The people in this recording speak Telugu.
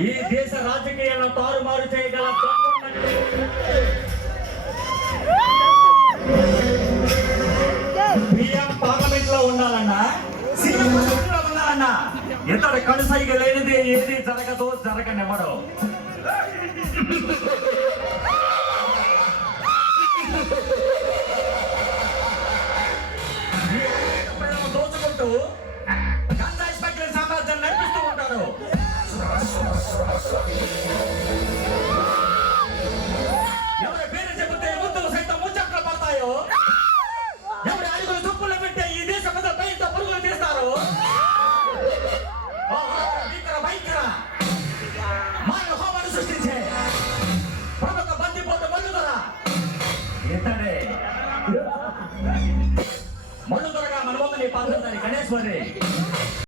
ఈ దేశ రాజకీయాలను తారుమారు చేయగల పిఎం పార్లమెంట్ లో ఉండాలన్నా, సీఎం ఉండాలన్నా ఇతర కనుసైగ లేనిది ఏది జరగదో జరగనివ్వడు. దోచుకుంటూ గంజాయి స్మగ్లింగ్ సామ్రాజ్యం నడిపిస్తూ ఉంటారు. ఎవరి పేరు చెబితే ముద్దులు సైతం ముచ్చట్లు పడతాయో, ఎవరి అడుగులు తుప్పులు పెట్టే ఈ దేశ మీద పైతో పరుగులు తీస్తారు. మానవ హోమాన్ని సృష్టించే ప్రముఖ బందిపోటు మల్లుదొర ఇతడే. మల్లుదొరగా మన ముందు నీ పాత్ర గణేశ్వరి.